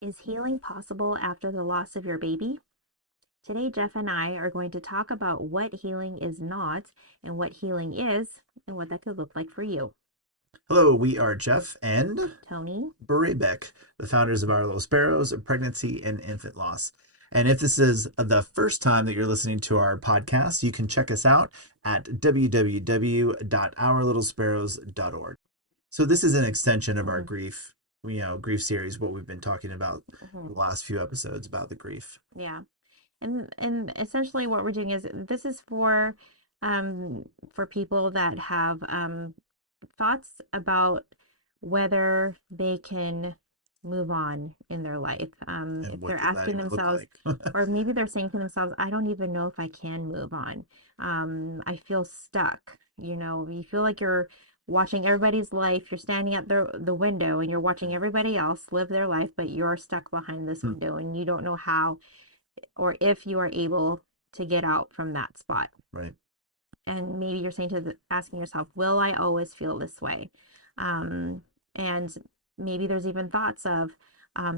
Is healing possible after the loss of your baby? Today, Jeff and I are going to talk about what healing is not and what healing is and what that could look like for you. Hello, we are Jeff and Tony? Berebeck, the founders of our little Sparrows of pregnancy and infant loss. And if this is the first time that you're listening to our podcast, you can check us out at www.ourlittlesparrows.org. So this is an extension of our Mm-hmm. grief series, what we've been talking about Mm-hmm. the last few episodes about the grief. Yeah. And essentially what we're doing is this is for people that have thoughts about whether they can move on in their life. And If they're what does that asking even look themselves, like? or maybe they're saying to themselves, I don't even know if I can move on. I feel stuck. You feel like you're watching everybody's life. You're standing at the window and you're watching everybody else live their life, but you're stuck behind this window and you don't know how or if you are able to get out from that spot. Right. And maybe you're saying asking yourself, will I always feel this way? Um, and maybe there's even thoughts of,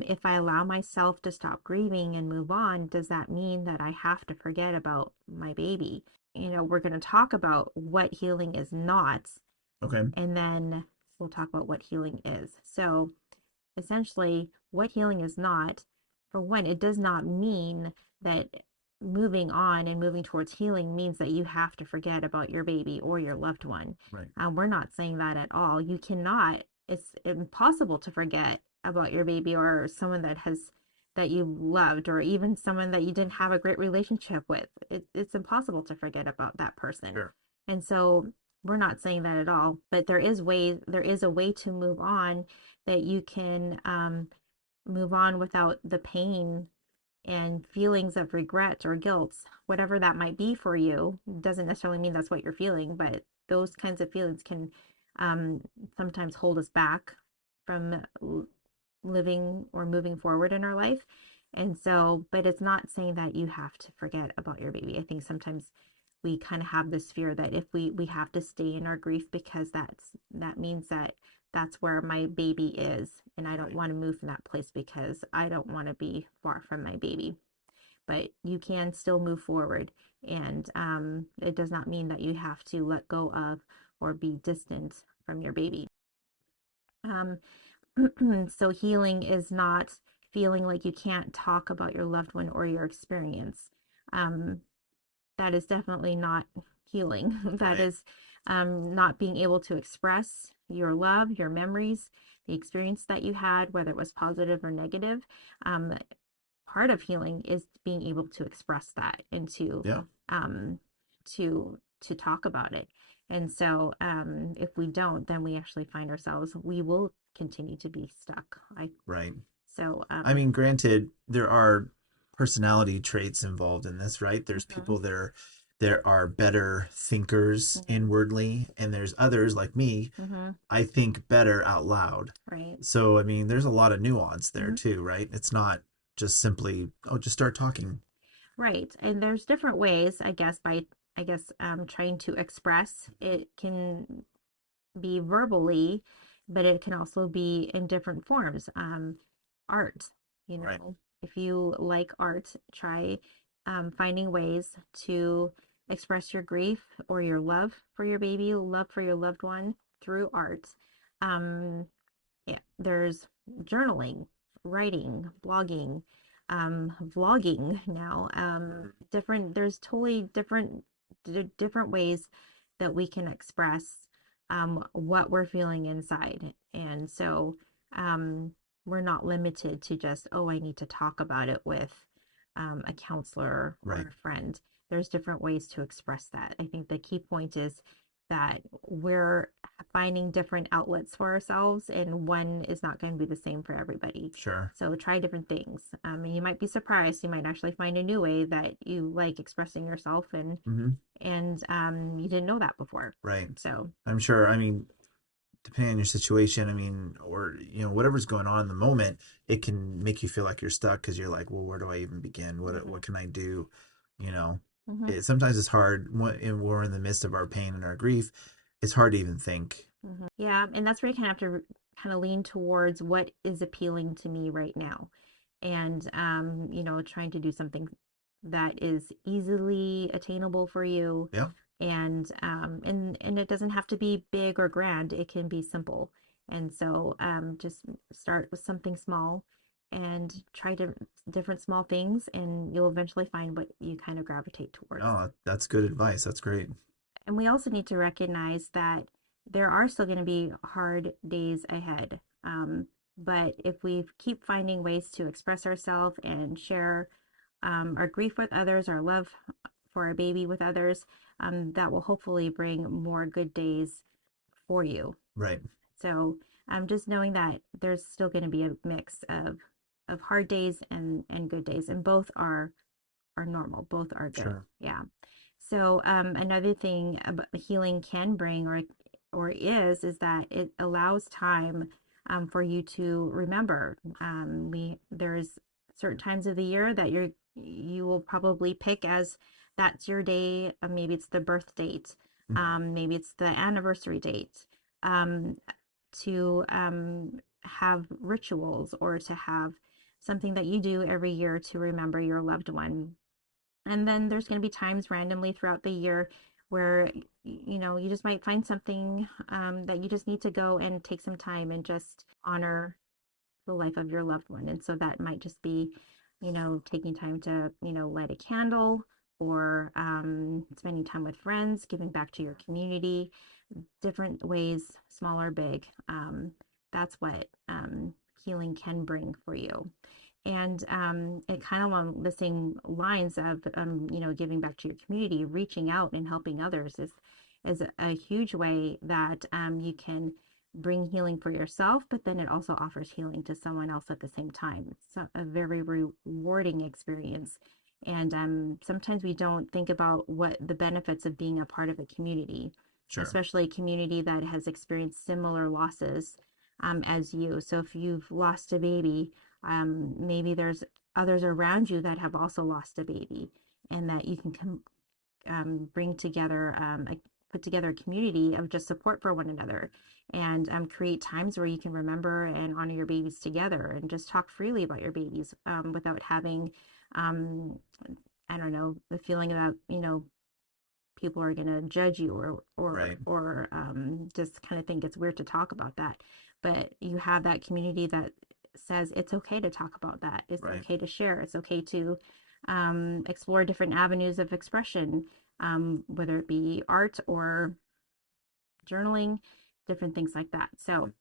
if I allow myself to stop grieving and move on, does that mean that I have to forget about my baby? We're going to talk about what healing is not, Okay. and then we'll talk about what healing is. So, essentially, what healing is not, for one, it does not mean that moving on and moving towards healing means that you have to forget about your baby or your loved one. Right. We're not saying that at all. You cannot, it's impossible to forget about your baby or someone that you loved, or even someone that you didn't have a great relationship with. It's impossible to forget about that person. Sure. And so we're not saying that at all, but there is a way to move on, that you can move on without the pain and feelings of regret or guilt, whatever that might be for you. Doesn't necessarily mean that's what you're feeling, but those kinds of feelings can um, sometimes hold us back from living or moving forward in our life. And so, but it's not saying that you have to forget about your baby. I think sometimes we kind of have this fear that if we have to stay in our grief because that means that that's where my baby is, and I don't Right. want to move from that place because I don't want to be far from my baby. But you can still move forward, and it does not mean that you have to let go of or be distant from your baby. um, so healing is not feeling like you can't talk about your loved one or your experience. um, that is definitely not healing. That Right. is not being able to express your love, your memories, the experience that you had, whether it was positive or negative. Um, Part of healing is being able to express that and Yeah. um, to talk about it. And so, if we don't, then we actually find ourselves, we will continue to be stuck. I Right. so I mean, granted, there are personality traits involved in this, right? There's mhm, people there are better thinkers mhm, inwardly, and there's others like me. mhm, I think better out loud. right. So, I mean, there's a lot of nuance there Mhm. too, right? It's not just simply, oh, just start talking. Right. And there's different ways, I guess, by trying to express. It can be verbally, but it can also be in different forms. Art, Right. if you like art, try finding ways to express your grief or your love for your baby, love for your loved one through art. Um, yeah, there's journaling, writing, blogging, vlogging now. There's totally different ways that we can express what we're feeling inside. And so we're not limited to just, oh, I need to talk about it with a counselor or Right. a friend. There's different ways to express that. I think the key point is that we're finding different outlets for ourselves, and one is not going to be the same for everybody. Sure. So try different things. And you might be surprised. You might actually find a new way that you like expressing yourself, and Mm-hmm. you didn't know that before. Right. So, I'm sure. I mean, depending on your situation, I mean, or whatever's going on in the moment, it can make you feel like you're stuck because you're like, well, where do I even begin? What mhm, can I do? You know, mhm, sometimes it's hard when we're in the midst of our pain and our grief. It's hard to even think. mhm. Yeah, and that's where you kind of have to kind of lean towards what is appealing to me right now. and trying to do something that is easily attainable for you, Yeah. and it doesn't have to be big or grand. It can be simple. And so just start with something small and try to different small things, and you'll eventually find what you kind of gravitate towards. Oh, that's good advice. That's great. And we also need to recognize that there are still going to be hard days ahead. But if we keep finding ways to express ourselves and share our grief with others, our love for our baby with others, that will hopefully bring more good days for you. Right. So just knowing that there's still going to be a mix of hard days and good days, and both are normal. Both are good. Sure. Yeah. So another thing about healing can bring or is that it allows time for you to remember. There's certain times of the year that you will probably pick as that's your day. Maybe it's the birth date. Mhm. Maybe it's the anniversary date. Um, to have rituals or to have something that you do every year to remember your loved one. And then there's going to be times randomly throughout the year where you just might find something that you just need to go and take some time and just honor the life of your loved one. And so that might just be taking time to light a candle, or spending time with friends, giving back to your community, different ways, small or big. That's what healing can bring for you. And it kind of along the same lines of giving back to your community, reaching out and helping others is a huge way that you can bring healing for yourself, but then it also offers healing to someone else at the same time. It's a very rewarding experience. And sometimes we don't think about what the benefits of being a part of a community, Sure. especially a community that has experienced similar losses as you. So if you've lost a baby, maybe there's others around you that have also lost a baby, and that you can bring together, put together a community of just support for one another, and create times where you can remember and honor your babies together, and just talk freely about your babies without having, um, I don't know, the feeling that people are going to judge you, Right. just kind of think it's weird to talk about that. But you have that community that says it's okay to talk about that. It's Right. okay to share. It's okay to explore different avenues of expression, whether it be art or journaling, different things like that. So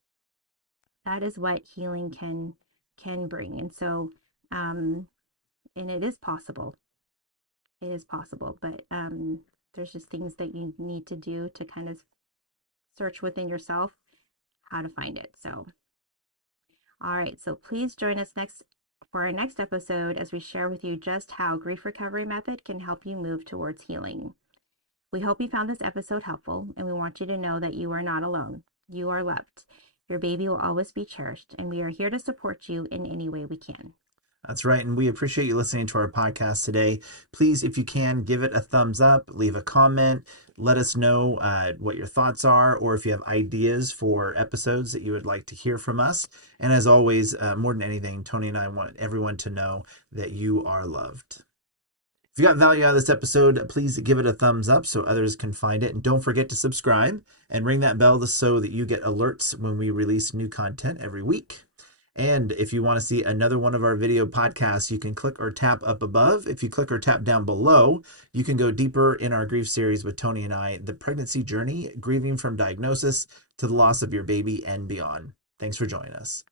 that is what healing can bring. And so and it is possible. It is possible, but there's just things that you need to do to kind of search within yourself how to find it. So, all right. So please join us next for our next episode as we share with you just how grief recovery method can help you move towards healing. We hope you found this episode helpful, and we want you to know that you are not alone. You are loved. Your baby will always be cherished, and we are here to support you in any way we can. That's right. And we appreciate you listening to our podcast today. Please, if you can, give it a thumbs up, leave a comment, let us know what your thoughts are, or if you have ideas for episodes that you would like to hear from us. And as always, more than anything, Tony and I want everyone to know that you are loved. If you got value out of this episode, please give it a thumbs up so others can find it. And don't forget to subscribe and ring that bell so that you get alerts when we release new content every week. And if you want to see another one of our video podcasts, you can click or tap up above. If you click or tap down below, you can go deeper in our grief series with Tony and I, the pregnancy journey, grieving from diagnosis to the loss of your baby and beyond. Thanks for joining us.